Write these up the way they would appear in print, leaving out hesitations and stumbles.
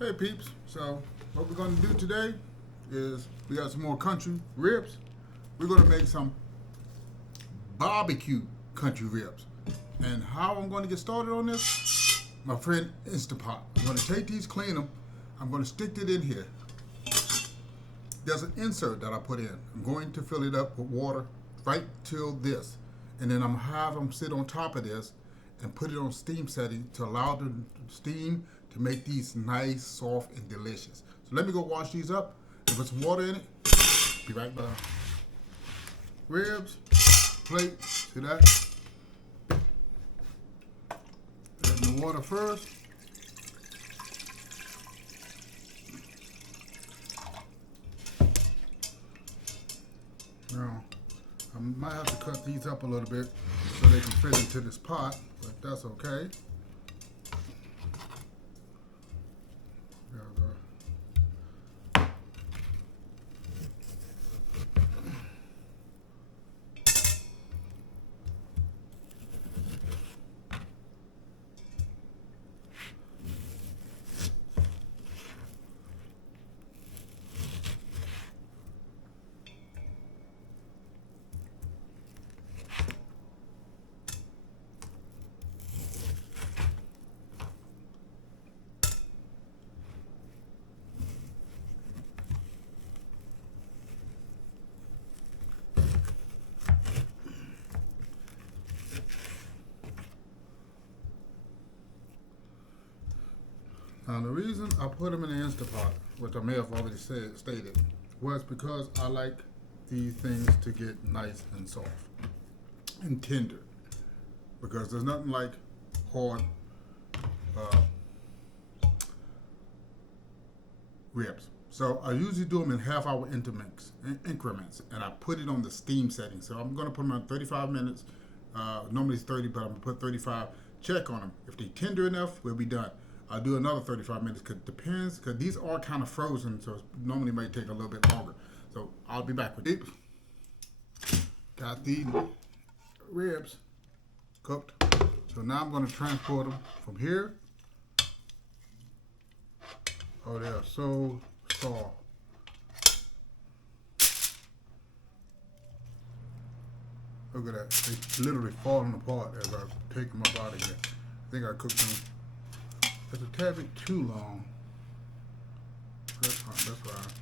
Hey peeps, so what we're going to do today is we got some more country ribs. We're going to make some barbecue country ribs. And how I'm going to get started on this, my friend Instapot. I'm going to take these, clean them, I'm going to stick it in here. There's an insert that I put in. I'm going to fill it up with water right till this. And then I'm going to have them sit on top of this and put it on steam setting to allow the steam to make these nice, soft, and delicious. So let me go wash these up and put some water in it. Be right back. Ribs, plate, see that? In the water first. Now, I might have to cut these up a little bit so they can fit into this pot, but that's okay. Now the reason I put them in the Instapot, which I may have already stated, was because I like these things to get nice and soft and tender. Because there's nothing like hard ribs. So I usually do them in half-hour increments, and I put it on the steam setting. So I'm going to put them on 35 minutes. Normally it's 30, but I'm going to put 35. Check on them. If they're tender enough, we'll be done. I'll do another 35 minutes because it depends, because these are kind of frozen, so it normally might take a little bit longer. So I'll be back with you. Got the ribs cooked. So now I'm going to transport them from here. Oh, they are so soft. Look at that. They literally falling apart as I take them up out of here. I think I cooked them. It's a tad bit too long. That's fine, that's fine.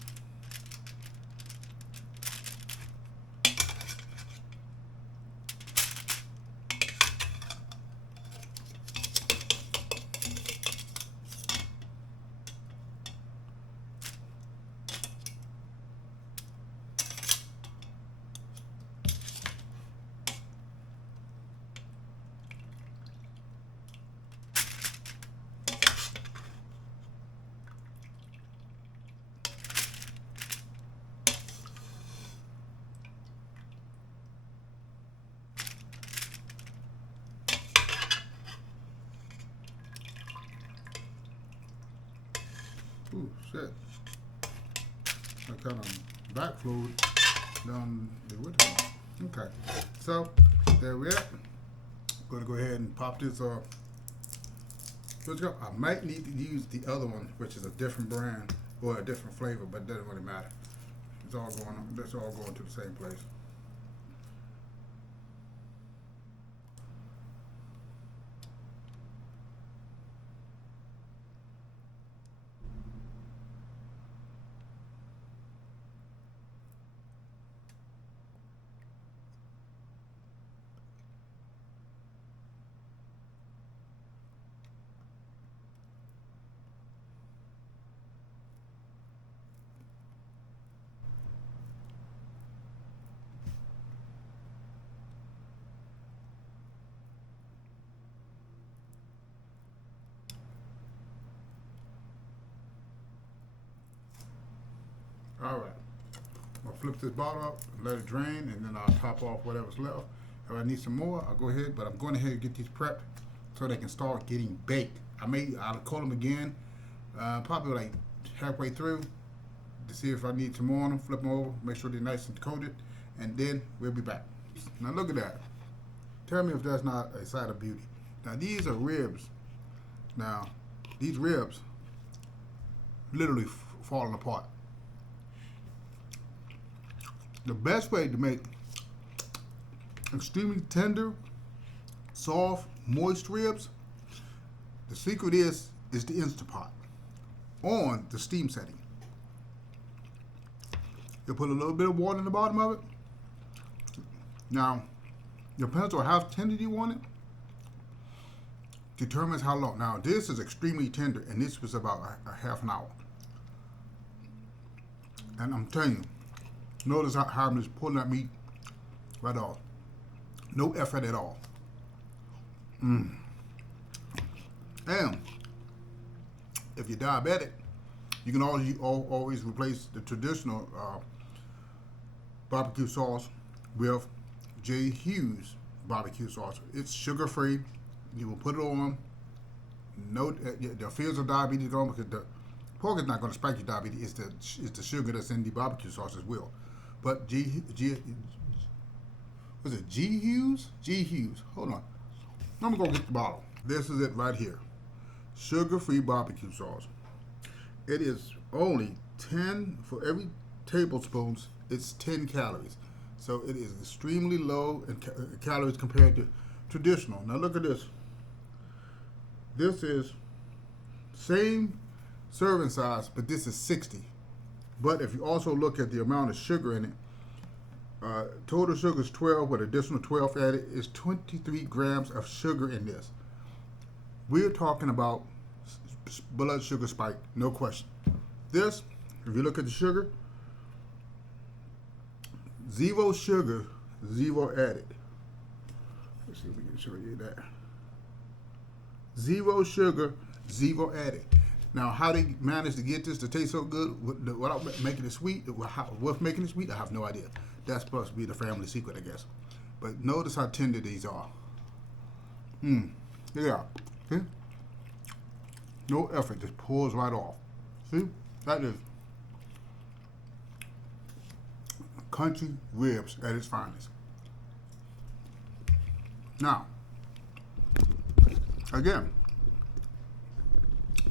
Ooh, shit. I kind of backflowed down the wood. Okay, so there we are. Gonna go ahead and pop this off. I might need to use the other one, which is a different brand or a different flavor, but it doesn't really matter. It's all going on. That's all going to the same place. All right, I'll flip this bottle up, let it drain, and then I'll top off whatever's left. If I need some more, I'll go ahead, but I'm going ahead and get these prepped so they can start getting baked. I'll call them again, probably like halfway through to see if I need some more on them, flip them over, make sure they're nice and coated, and then we'll be back. Now look at that. Tell me if that's not a sight of beauty. Now these are ribs. Now, these ribs literally falling apart. The best way to make extremely tender, soft, moist ribs, the secret is the Instant Pot on the steam setting. You put a little bit of water in the bottom of it. Now, depends on how tender you want it, determines how long. Now, this is extremely tender, and this was about a half an hour. And I'm telling you, notice how I'm just pulling that meat right off. No effort at all. And if you're diabetic, you can always replace the traditional barbecue sauce with J. Hughes barbecue sauce. It's sugar-free. You will put it on. No, the fears of diabetes gone because the pork is not going to spike your diabetes. It's the sugar that's in the barbecue sauce as well. But was it G. Hughes? G. Hughes. Hold on. I'm gonna go get the bottle. This is it right here. Sugar-free barbecue sauce. It is only 10 for every tablespoon. It's 10 calories. So it is extremely low in calories compared to traditional. Now look at this. This is same serving size, but this is 60. But if you also look at the amount of sugar in it, total sugar is 12 with additional 12 added. Is 23 grams of sugar in this. We're talking about blood sugar spike, no question. This, if you look at the sugar, 0 sugar, 0 added. Let's see if we can show you that. 0 sugar, 0 added. Now, how they managed to get this to taste so good without making it sweet, with making it sweet, I have no idea. That's supposed to be the family secret, I guess. But notice how tender these are. Yeah. See? No effort, just pulls right off. See? That is country ribs at its finest. Now, again,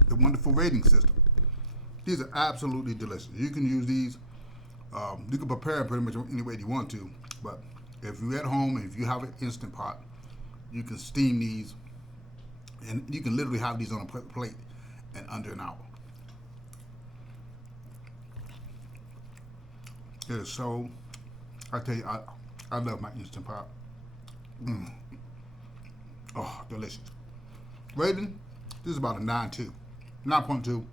the wonderful rating system. These are absolutely delicious. You can use these. You can prepare them pretty much any way you want to. But if you're at home and if you have an Instant Pot, you can steam these, and you can literally have these on a plate in under an hour. It is so. I tell you, I love my Instant Pot. Oh, delicious. Rating, this is about a 9.2. 9.2,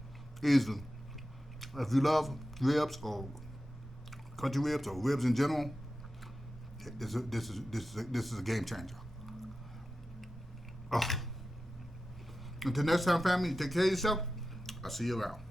easily. If you love ribs or country ribs or ribs in general, this is a game changer. Oh. Until next time, family, take care of yourself. I'll see you around.